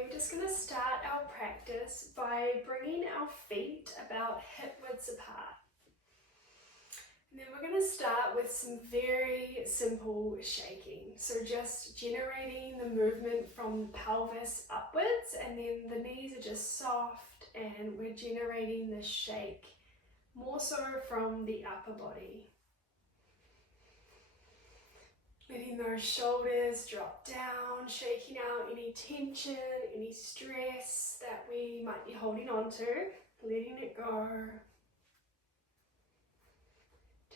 Okay, we're just going to start our practice by bringing our feet about hip widths apart. And then we're going to start with some very simple shaking. So just generating the movement from the pelvis upwards, and then the knees are just soft, and we're generating the shake more so from the upper body. Letting those shoulders drop down, shaking out any tension, any stress that we might be holding on to, letting it go.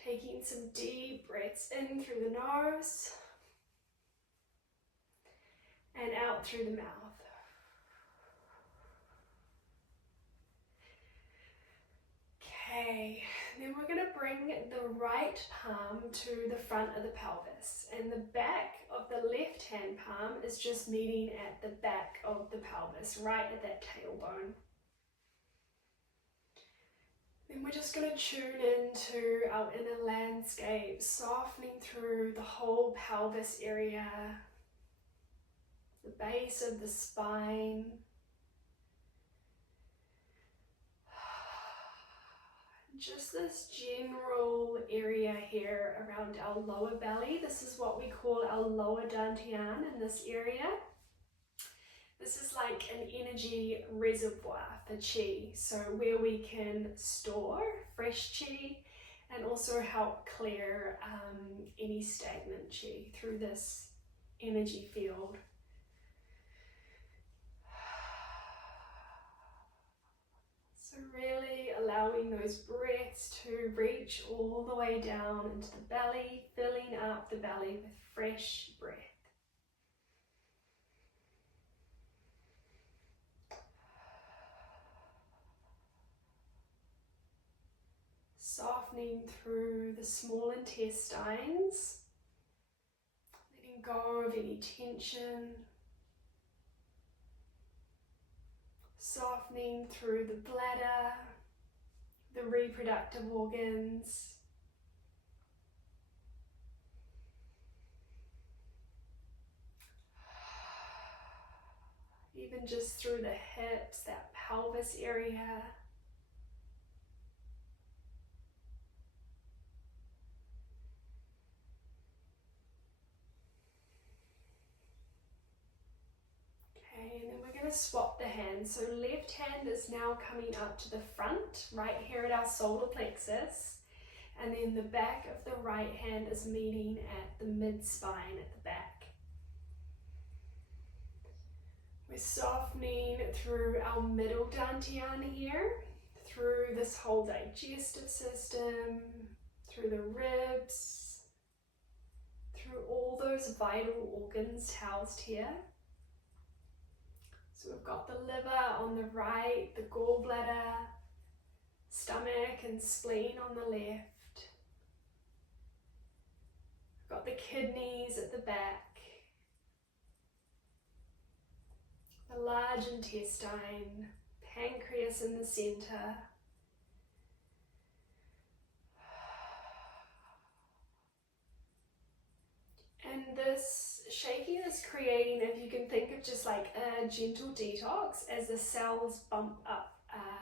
Taking some deep breaths in through the nose and out through the mouth. Okay, then we're going to bring the right palm to the front of the pelvis, and the back of the left hand palm is just meeting at the back of the pelvis, right at that tailbone. Then we're just going to tune into our inner landscape, softening through the whole pelvis area, the base of the spine. Just this general area here around our lower belly. This is what we call our lower dantian in this area. This is like an energy reservoir for qi, so where we can store fresh qi and also help clear any stagnant qi through this energy field. So really allowing those breaths to reach all the way down into the belly, filling up the belly with fresh breath. Softening through the small intestines, letting go of any tension. Softening through the bladder, the reproductive organs. Even just through the hips, that pelvis area. Okay, and then we're going to swap the hands. So left hand is now coming up to the front, right here at our solar plexus. And then the back of the right hand is meeting at the mid-spine at the back. We're softening through our middle dantian here, through this whole digestive system, through the ribs, through all those vital organs housed here. So we've got the liver on the right, the gallbladder, stomach and spleen on the left. We've got the kidneys at the back, the large intestine, pancreas in the center. And this shaking is creating, if you can think of just like a gentle detox as the cells bump up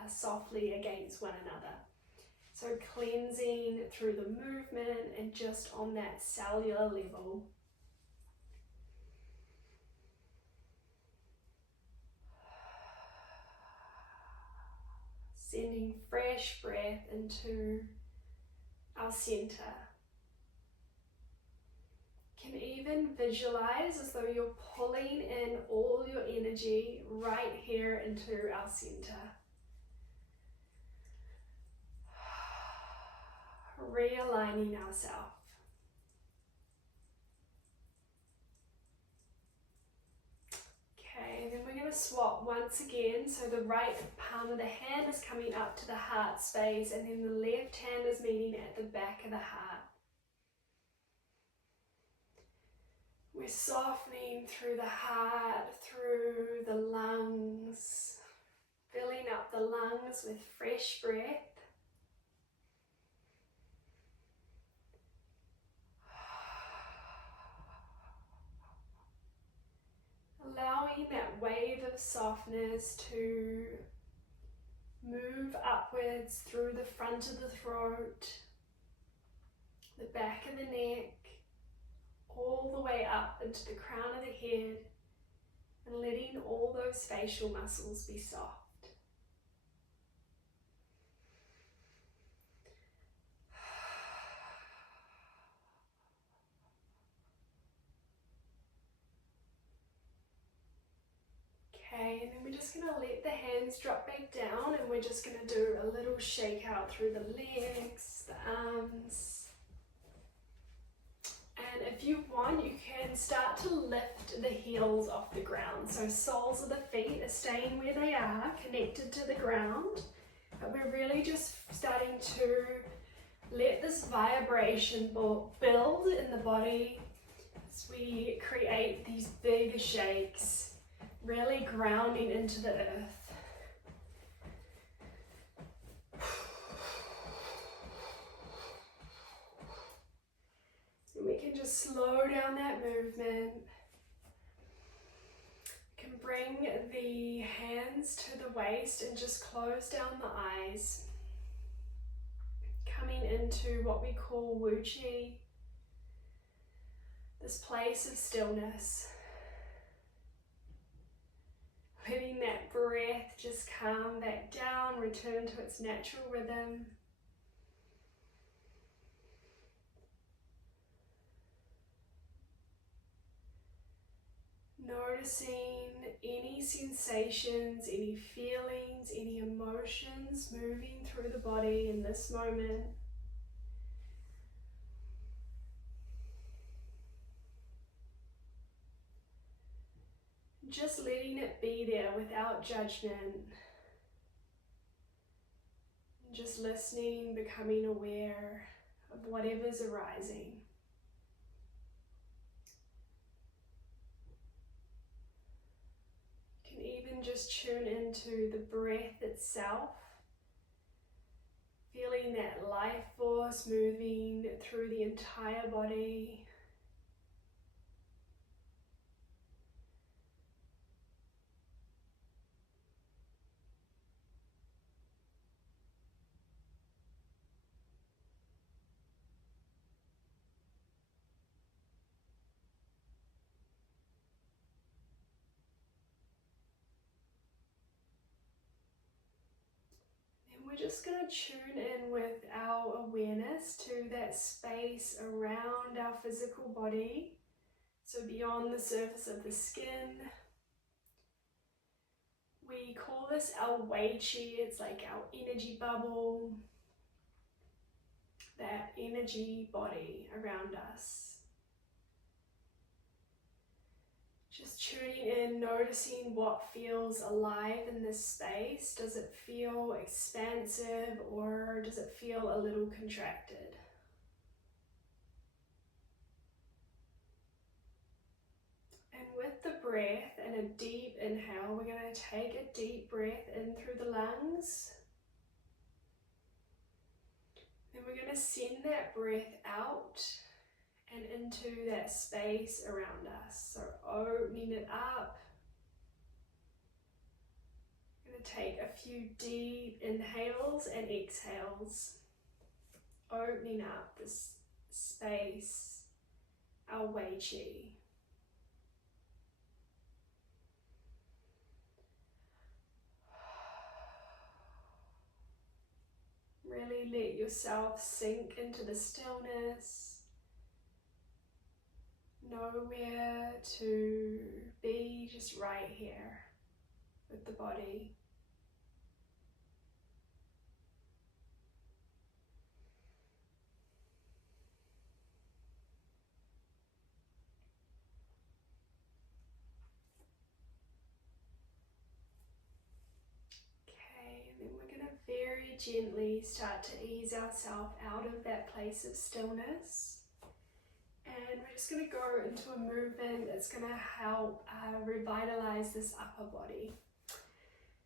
softly against one another. So cleansing through the movement and just on that cellular level. Sending fresh breath into our center. Can even visualize as though you're pulling in all your energy right here into our center. Realigning ourselves. Okay, then we're going to swap once again. So the right palm of the hand is coming up to the heart space, and then the left hand is meeting at the back of the heart. We're softening through the heart, through the lungs, filling up the lungs with fresh breath. Allowing that wave of softness to move upwards through the front of the throat, the back of the neck, all the way up into the crown of the head, and letting all those facial muscles be soft. Okay, and then we're just going to let the hands drop back down, and we're just going to do a little shake out through the legs, the arms. And if you want, you can start to lift the heels off the ground. So soles of the feet are staying where they are, connected to the ground. But we're really just starting to let this vibration build in the body as we create these big shakes. Really grounding into the earth. And we can just slow down that movement. We can bring the hands to the waist and just close down the eyes. Coming into what we call Wu Qi, this place of stillness. Letting that breath just calm back down, return to its natural rhythm. Noticing any sensations, any feelings, any emotions moving through the body in this moment. Just letting it be there without judgment. Just listening, becoming aware of whatever's arising. You can even just tune into the breath itself, feeling that life force moving through the entire body. We're just going to tune in with our awareness to that space around our physical body, so beyond the surface of the skin. We call this our Wei Qi. It's like our energy bubble, that energy body around us. Just tuning in, noticing what feels alive in this space. Does it feel expansive or does it feel a little contracted? And with the breath and a deep inhale, we're going to take a deep breath in through the lungs. Then we're going to send that breath out and into that space around us. So opening it up. I'm going to take a few deep inhales and exhales. Opening up this space, our Wei Qi. Really let yourself sink into the stillness. Know where to be, just right here with the body. Okay, and then we're going to very gently start to ease ourselves out of that place of stillness. And we're just going to go into a movement that's going to help revitalize this upper body.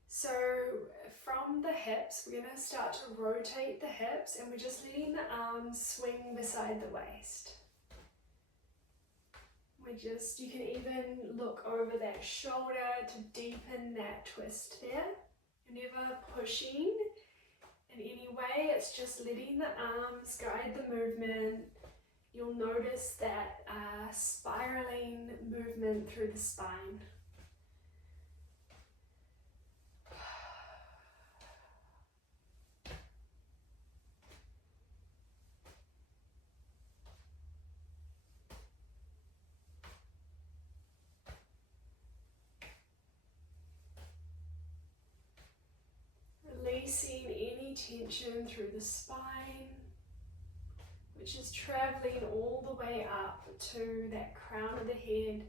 So from the hips, we're going to start to rotate the hips, and we're just letting the arms swing beside the waist. You can even look over that shoulder to deepen that twist there. You're never pushing in any way, it's just letting the arms guide the movement. You'll notice that spiraling movement through the spine. Releasing any tension through the spine, which is traveling all the way up to that crown of the head.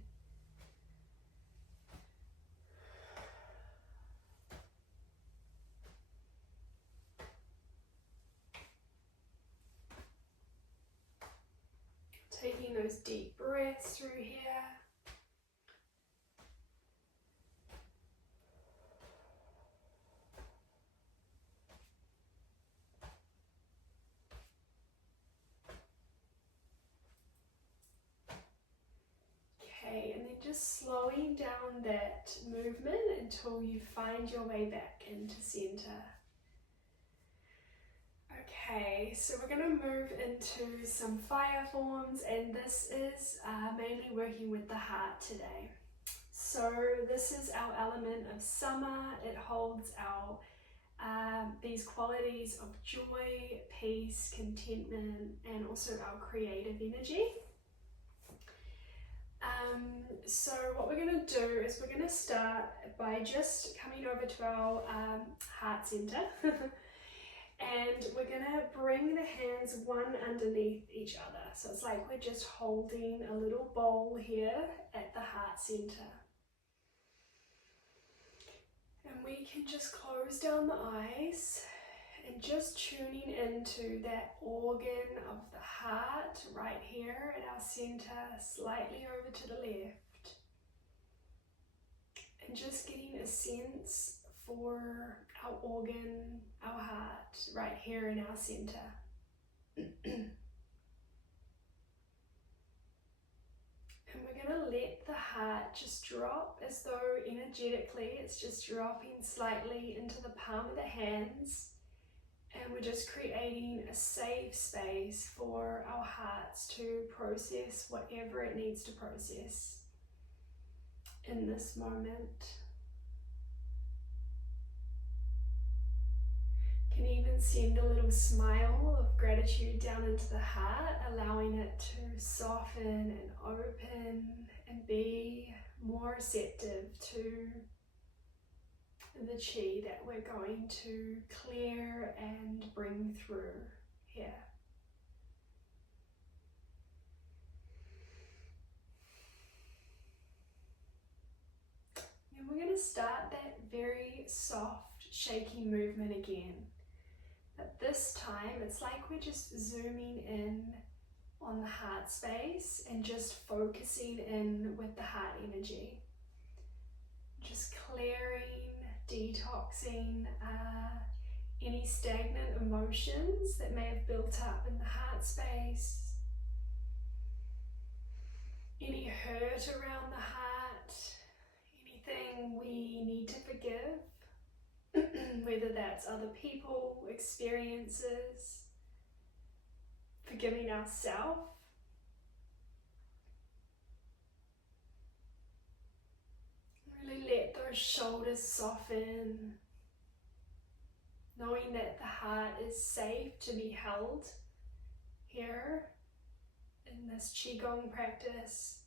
Taking those deep breaths through here. Okay, and then just slowing down that movement until you find your way back into center. Okay, so we're going to move into some fire forms, and this is mainly working with the heart today. So this is our element of summer. It holds our these qualities of joy, peace, contentment, and also our creative energy. So what we're going to do is we're going to start by just coming over to our heart center. And we're going to bring the hands one underneath each other. So it's like we're just holding a little bowl here at the heart center. And we can just close down the eyes and just tuning into that organ of the heart right here at our center, slightly over to the left. And just getting a sense for our organ, our heart, right here in our center. And we're going to let the heart just drop as though energetically it's just dropping slightly into the palm of the hands. And we're just creating a safe space for our hearts to process whatever it needs to process in this moment. Can even send a little smile of gratitude down into the heart, allowing it to soften and open and be more receptive to the chi that we're going to clear and bring through here. And we're going to start that very soft shaking movement again. But this time it's like we're just zooming in on the heart space and just focusing in with the heart energy. Just clearing, detoxing any stagnant emotions that may have built up in the heart space, any hurt around the heart, anything we need to forgive, whether that's other people, experiences, forgiving ourselves. Really let those shoulders soften, knowing that the heart is safe to be held here in this Qigong practice.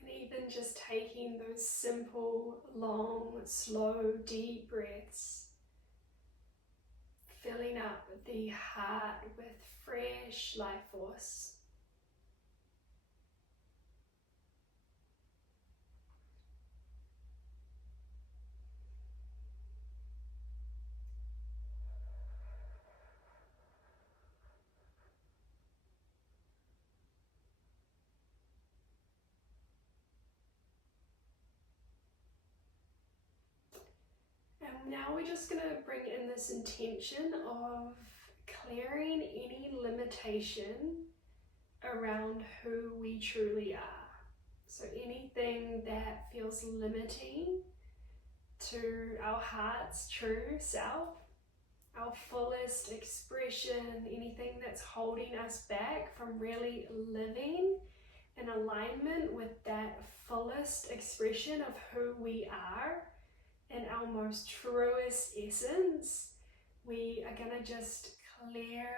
And even just taking those simple, long, slow, deep breaths, filling up the heart with fresh life force. And now we're just going to bring in this intention of clearing any limitation around who we truly are. So anything that feels limiting to our heart's true self, our fullest expression, anything that's holding us back from really living in alignment with that fullest expression of who we are in our most truest essence, we are going to just clear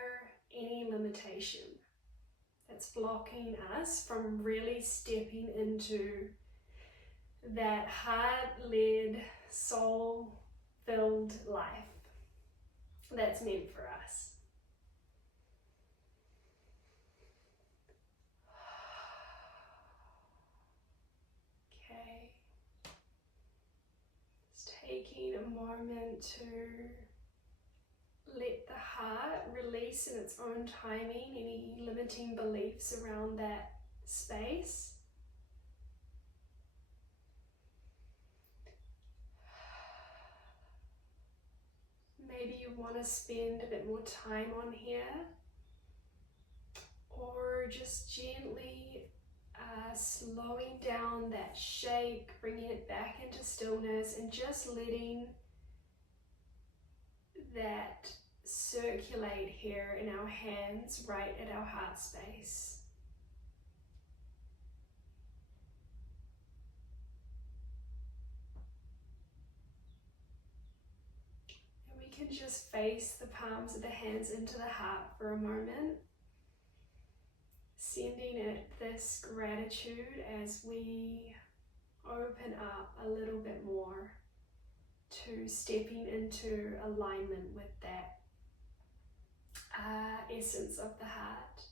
any limitation that's blocking us from really stepping into that heart-led, soul-filled life that's meant for us. Okay. Just taking a moment to let the heart release in its own timing any limiting beliefs around that space. Maybe you want to spend a bit more time on here, or just gently slowing down that shake, bringing it back into stillness and just letting that circulate here in our hands right at our heart space. And we can just face the palms of the hands into the heart for a moment, sending it this gratitude as we open up a little bit more to stepping into alignment with that essence of the heart.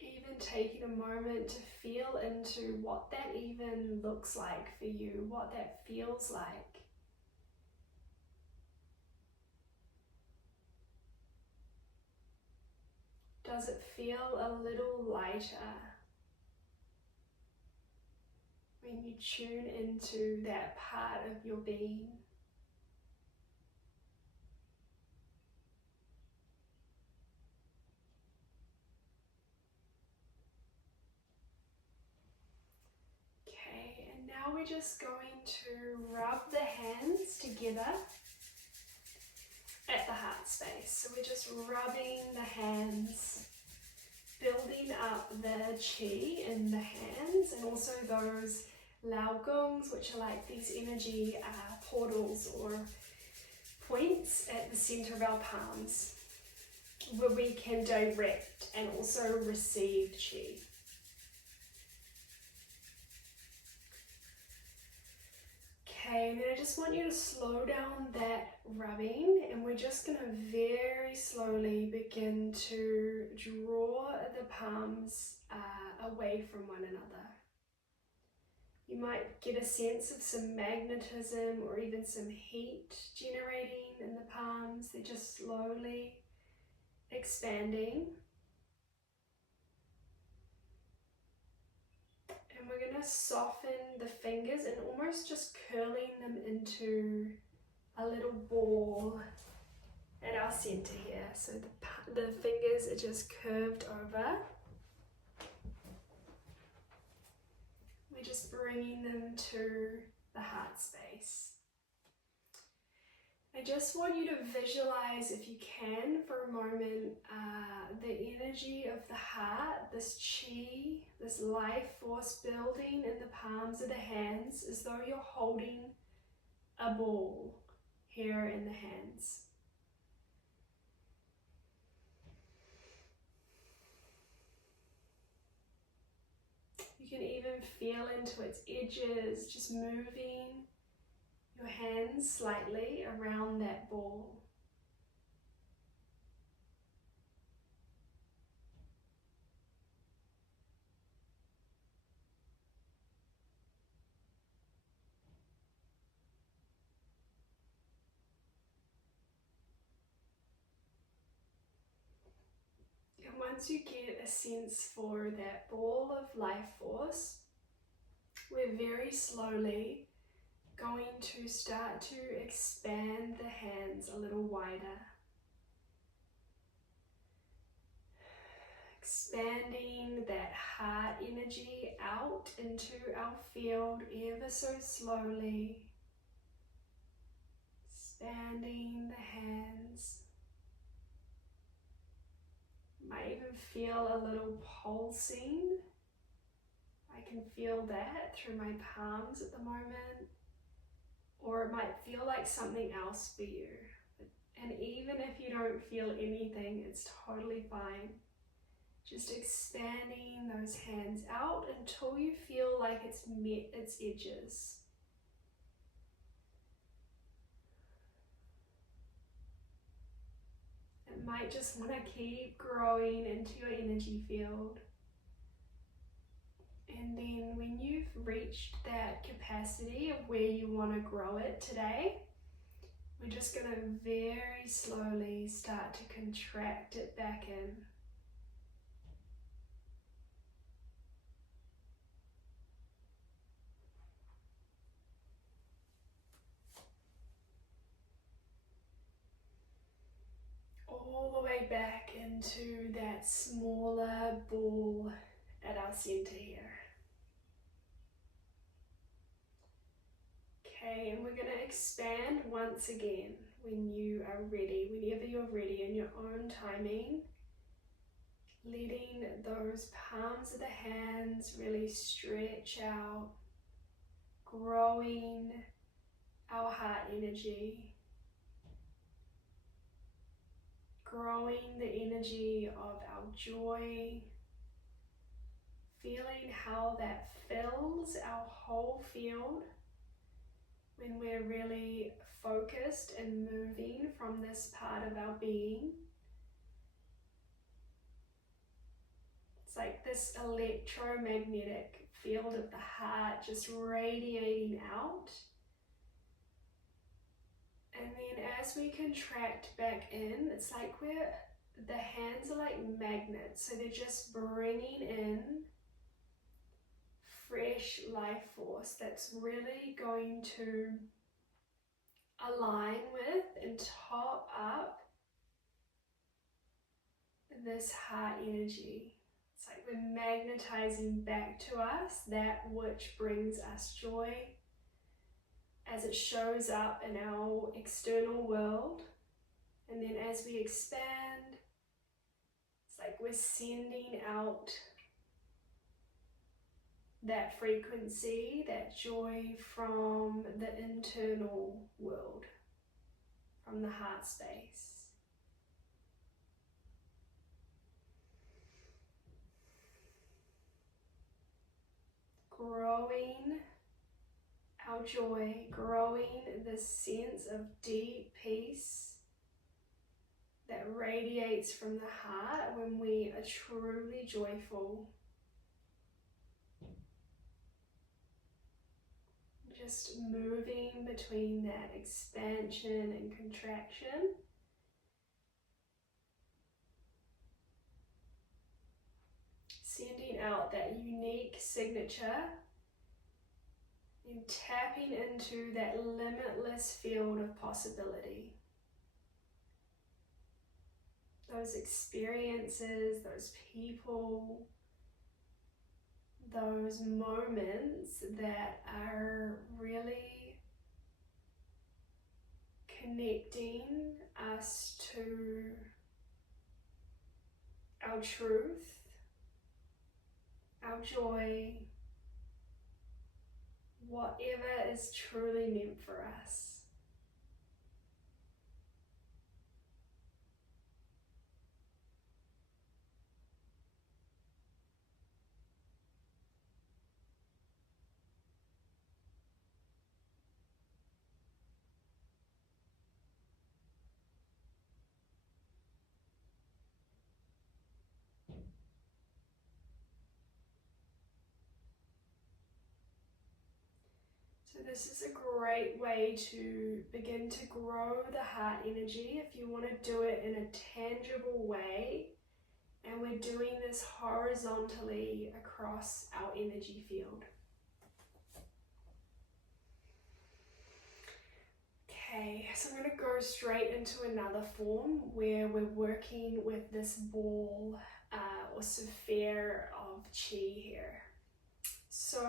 Even taking a moment to feel into what that even looks like for you, what that feels like. Does it feel a little lighter when you tune into that part of your being? Okay, and now we're just going to rub the hands together at the heart space. So we're just rubbing the hands, building up the qi in the hands, and also those lao gongs, which are like these energy portals or points at the center of our palms, where we can direct and also receive qi. Okay, and then I just want you to slow down that rubbing, and we're just going to very slowly begin to draw the palms away from one another. You might get a sense of some magnetism or even some heat generating in the palms. They're just slowly expanding. And we're going to soften the fingers and almost just curling them into a little ball at our center here. So the fingers are just curved over. We're just bringing them to the heart space. I just want you to visualize, if you can, for a moment, the energy of the heart, this qi, this life force building in the palms of the hands, as though you're holding a ball here in the hands. You can even feel into its edges, just moving your hands slightly around that ball. And once you get a sense for that ball of life force, we're very slowly going to start to expand the hands a little wider. Expanding that heart energy out into our field ever so slowly. Expanding the hands. Might even feel a little pulsing. I can feel that through my palms at the moment. Or it might feel like something else for you. And even if you don't feel anything, it's totally fine. Just expanding those hands out until you feel like it's met its edges. It might just want to keep growing into your energy field. And then when you've reached that capacity of where you want to grow it today, we're just going to very slowly start to contract it back in. All the way back into that smaller ball at our center here. Okay, and we're going to expand once again when you are ready, whenever you're ready in your own timing. Letting those palms of the hands really stretch out, growing our heart energy, growing the energy of our joy, feeling how that fills our whole field when we're really focused and moving from this part of our being. It's like this electromagnetic field of the heart just radiating out. And then as we contract back in, it's like the hands are like magnets. So they're just bringing in fresh life force that's really going to align with and top up this heart energy. It's like we're magnetizing back to us that which brings us joy as it shows up in our external world. And then as we expand, it's like we're sending out that frequency, that joy from the internal world, from the heart space. Growing our joy, growing this sense of deep peace that radiates from the heart when we are truly joyful. Just moving between that expansion and contraction. Sending out that unique signature and tapping into that limitless field of possibility. Those experiences, those people, those moments that are really connecting us to our truth, our joy, whatever is truly meant for us. So this is a great way to begin to grow the heart energy if you want to do it in a tangible way. And we're doing this horizontally across our energy field. Okay, so I'm going to go straight into another form where we're working with this ball or sphere of chi here. So,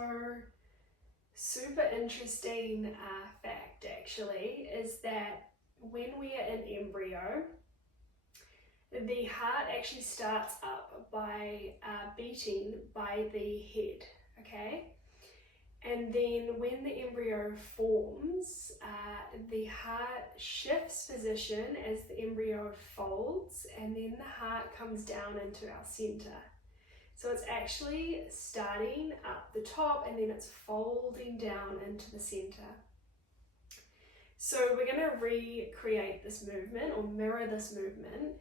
super interesting fact actually is that when we are in embryo, the heart actually starts up by beating by the head, okay? And then when the embryo forms, the heart shifts position as the embryo folds, and then the heart comes down into our center. So it's actually starting up the top and then it's folding down into the center. So we're going to recreate this movement or mirror this movement,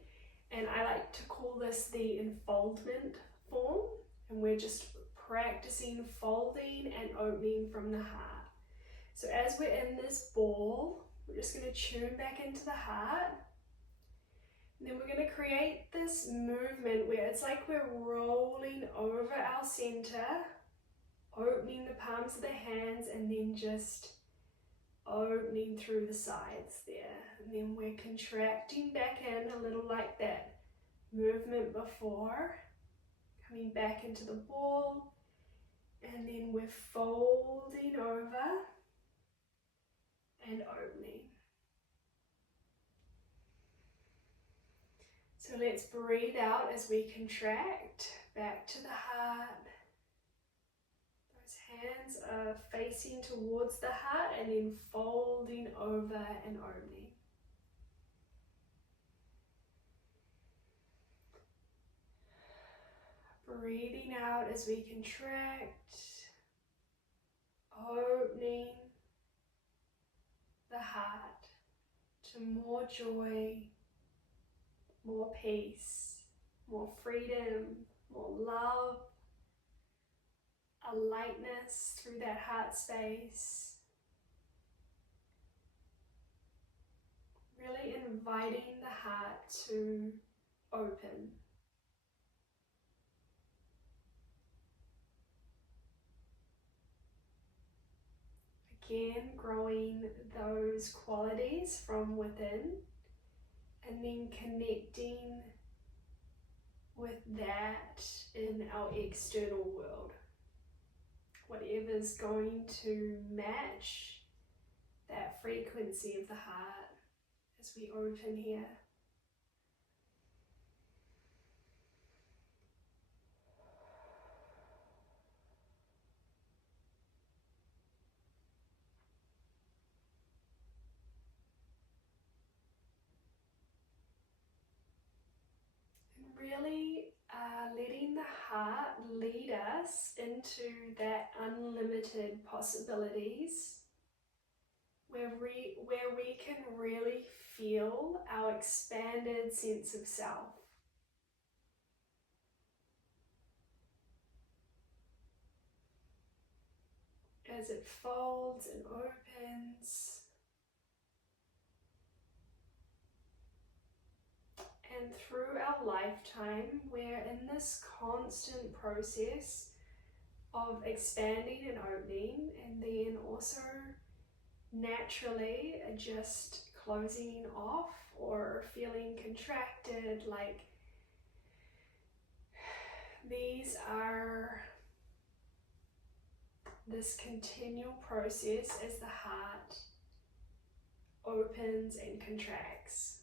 and I like to call this the enfoldment form, and we're just practicing folding and opening from the heart. So as we're in this ball, we're just going to tune back into the heart. And then we're going to create this movement where it's like we're rolling over our center, opening the palms of the hands, and then just opening through the sides there. And then we're contracting back in a little like that movement before, coming back into the ball. And then we're folding over and opening. So let's breathe out as we contract back to the heart. Those hands are facing towards the heart and then folding over and opening. Breathing out as we contract, opening the heart to more joy, more peace, more freedom, more love, a lightness through that heart space. Really inviting the heart to open. Again, growing those qualities from within and then connecting with that in our external world. Whatever's going to match that frequency of the heart as we open here. Really letting the heart lead us into that unlimited possibilities where we can really feel our expanded sense of self. As it folds and opens. And through our lifetime, we're in this constant process of expanding and opening, and then also naturally just closing off or feeling contracted. Like these are this continual process as the heart opens and contracts.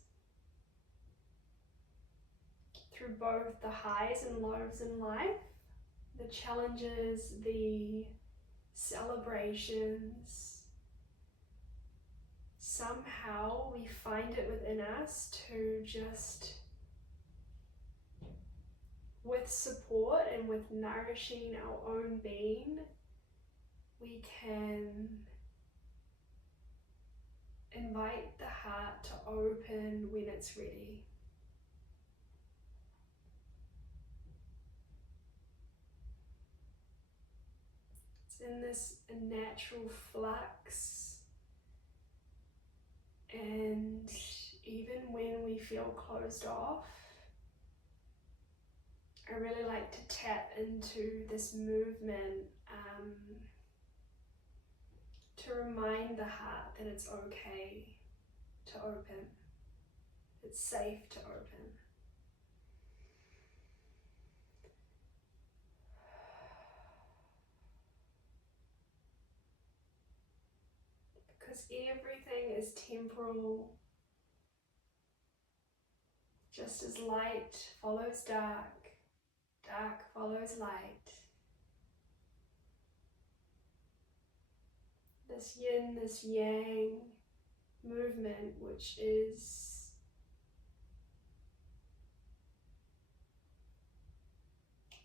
Through both the highs and lows in life, the challenges, the celebrations, somehow we find it within us to just, with support and with nourishing our own being, we can invite the heart to open when it's ready. In this natural flux, and even when we feel closed off, I really like to tap into this movement to remind the heart that it's okay. to open. It's safe to open. Because everything is temporal. Just as light follows dark, dark follows light. This yin, this yang movement, which is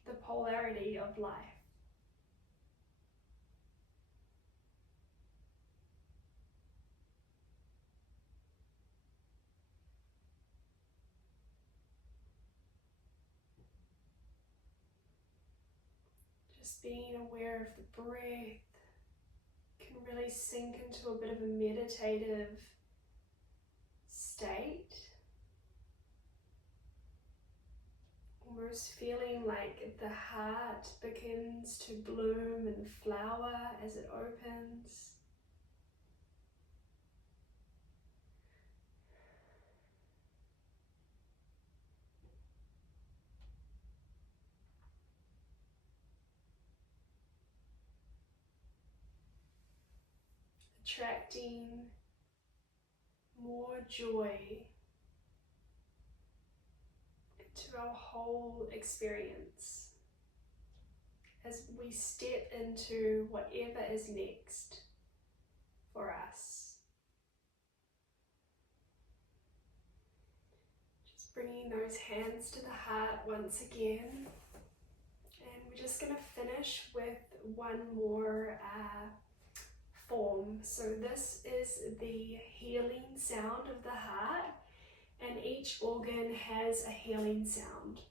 the polarity of life. Just being aware of the breath can really sink into a bit of a meditative state. Almost feeling like the heart begins to bloom and flower as it opens. Attracting more joy into our whole experience as we step into whatever is next for us. Just bringing those hands to the heart once again, and we're just going to finish with one more form. So this is the healing sound of the heart, and each organ has a healing sound.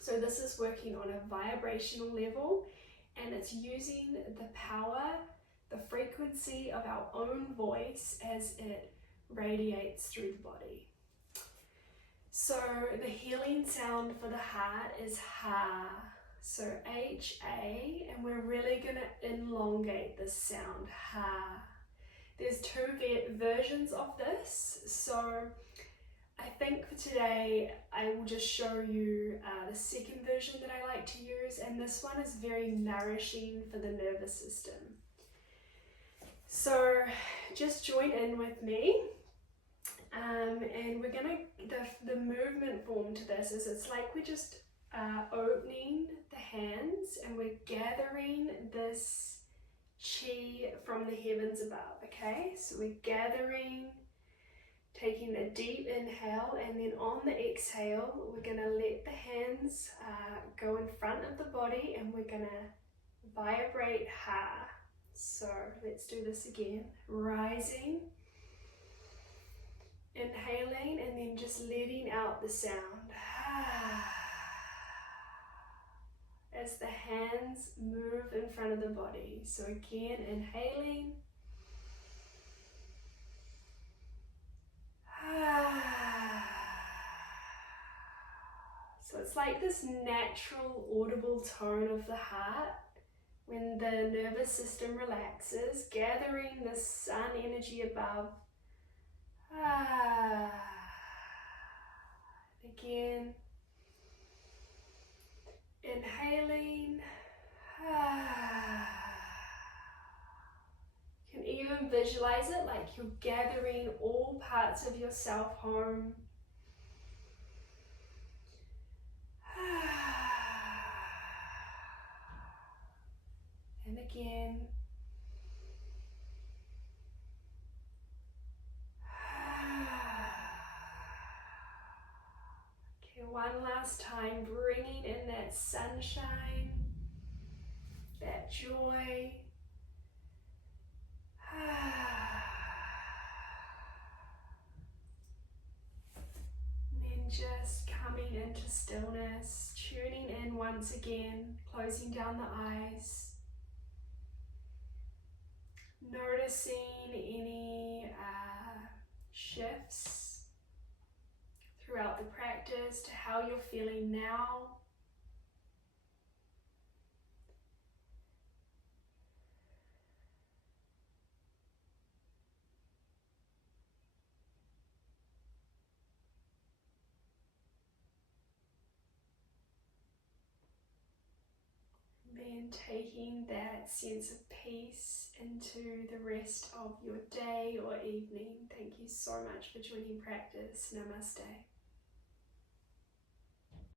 So this is working on a vibrational level, and it's using the power, the frequency of our own voice as it radiates through the body. So the healing sound for the heart is Ha. So H-A, and we're really going to elongate this sound, Ha. There's two versions of this, so I think for today I will just show you the second version that I like to use, and this one is very nourishing for the nervous system. So just join in with me, and we're going to, the movement form to this is it's like we're just opening the hands and we're gathering this chi from the heavens above, okay? So we're gathering, taking a deep inhale, and then on the exhale we're going to let the hands go in front of the body, and we're going to vibrate Ha. So let's do this again. Rising, inhaling, and then just letting out the sound as the hands move in front of the body. So again, inhaling, so it's like this natural audible tone of the heart when the nervous system relaxes, gathering the sun energy above. Again, inhaling. You can even visualize it like you're gathering all parts of yourself home. And again. Okay, one last time, bringing in that sunshine, that joy. And then just coming into stillness, tuning in once again, closing down the eyes. Noticing any shifts throughout the practice to how you're feeling now. and taking that sense of peace into the rest of your day or evening. Thank you so much for joining practice. Namaste.